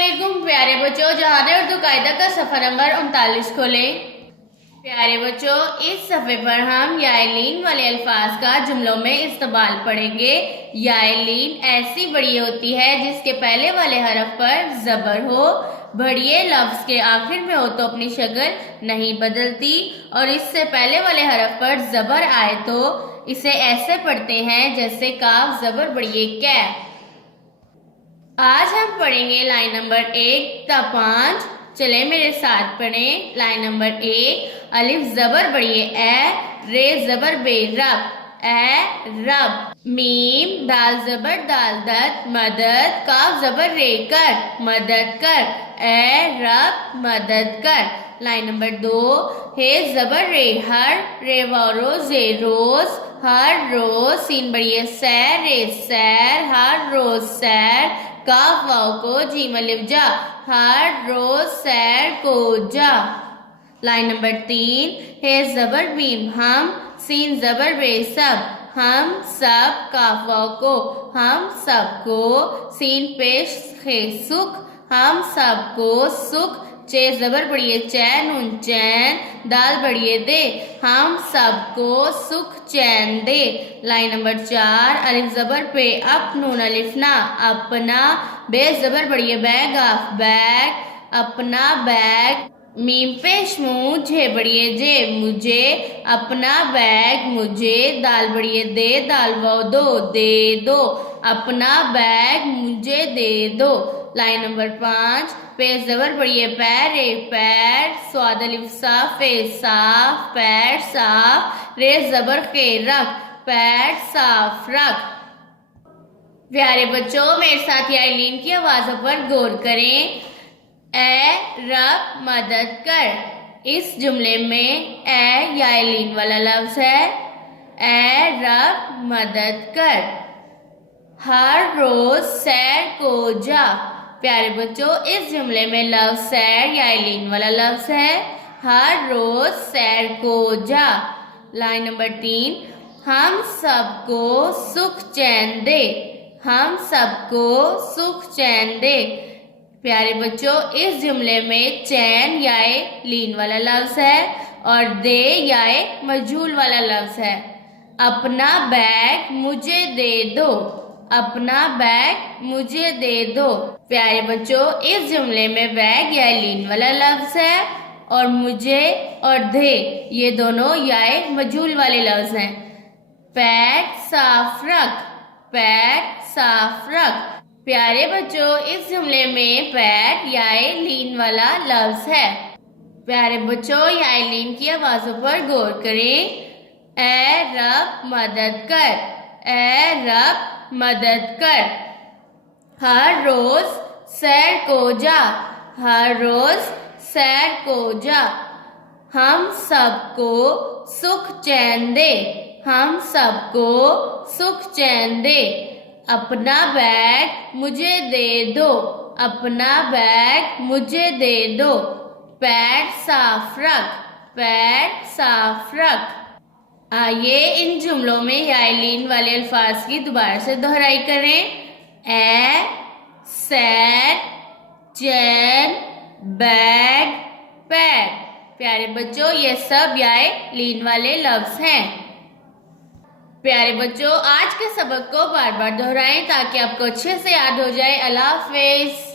علیکم پیارے بچوں، جہاں اردو قاعدہ کا صفحہ نمبر 39 کھولیں۔ پیارے بچوں، اس صفحے پر ہم یائے لین والے الفاظ کا جملوں میں استعمال پڑھیں گے۔ یائے لین ایسی بڑی ہوتی ہے جس کے پہلے والے حرف پر زبر ہو، بڑھئے لفظ کے آخر میں ہو تو اپنی شکل نہیں بدلتی، اور اس سے پہلے والے حرف پر زبر آئے تو اسے ایسے پڑھتے ہیں جیسے کاف زبر بڑھئے کی۔ آج ہم پڑھیں گے لائن نمبر 1 تا 5۔ چلیں میرے ساتھ پڑھیں۔ لائن نمبر 1، الف زبر بڑھئے اے، رے زبر بے رب، اے رب۔ میم دال زبر دال دت، مدد، کاف زبر رے کر، مدد کر، اے رب مدد کر۔ لائن نمبر 2، ہے زبر رے ہر، رے وارو زے روز، ہر روز۔ سین بڑھئے سیر، رے سیر، ہر روز سیر، کاف واو کو جیم الف جا، ہر روز سیر کو جا۔ لائن نمبر 3، ہے زبر بیم ہم، سین زبر بے سب، ہم سب، کاف واو کو ہم سب کو، سین پیش خے سکھ، ہم سب کو سکھ۔ چے زبر بڑھئے چین، نون چین، دال بڑھئے دے، ہم سب کو سکھ چین دے۔ لائن نمبر 4، الف زبر پہ اپ، نون الف نا، اپنا، بے زبر بڑھئے بیگ آف بیگ، اپنا بیگ۔ میم پیش مو، جھے بڑھئے جے مجھے، اپنا بیگ مجھے، دال بڑھئے دے، دال واو دو دے دو، اپنا بیگ مجھے دے دو۔ لائن نمبر 5، پے زبر بڑھئے پیر، رے پیر، سواد الف صاف، پے صاف، پیر صاف، رے زبر خے رکھ، پیر صاف رکھ۔ پیارے بچوں، میرے ساتھ یائے لین کی آوازوں پر غور کریں۔ اے رب مدد کر، اس جملے میں اے یائے لین والا لفظ ہے۔ اے رب مدد کر۔ ہر روز سیر کو جا۔ پیارے بچوں، اس جملے میں لفظ سیر یائے لین والا لفظ ہے۔ ہر روز سیر کو جا۔ لائن نمبر 3، ہم سب کو سکھ چین دے، ہم سب کو سکھ چین دے۔ پیارے بچوں، اس جملے میں چین یائے لین والا لفظ ہے اور دے یائے مجہول والا لفظ ہے۔ اپنا بیگ مجھے دے دو، اپنا بیگ مجھے دے دو۔ پیارے بچوں، اس جملے میں بیگ یائے لین والا لفظ ہے اور مجھے اور دے یہ دونوں یائے مجہول والے لفظ ہیں۔ پیٹ صاف رکھ، پیٹ صاف رکھ۔ پیارے بچوں، اس جملے میں پیٹ یائے لین والا لفظ ہے۔ پیارے بچوں، یائے لین کی آوازوں پر غور کریں۔ اے رب مدد کر، اے رب مدد کر۔ ہر روز سیر کو جا، ہر روز سیر کو جا۔ ہم سب کو سکھ چین دے، ہم سب کو سکھ چین دے۔ اپنا بیگ مجھے دے دو، اپنا بیگ مجھے دے دو۔ پیٹ صاف رکھ، پیٹ صاف رکھ۔ آئیے ان جملوں میں یائے لین والے الفاظ کی دوبارہ سے دہرائی کریں۔ اے، سیر، چین، بیگ، پیڈ۔ پیارے بچوں، یہ سب یائے لین والے لفظ ہیں۔ پیارے بچوں، آج کے سبق کو بار بار دہرائیں تاکہ آپ کو اچھے سے یاد ہو جائے۔ اللہ حافظ۔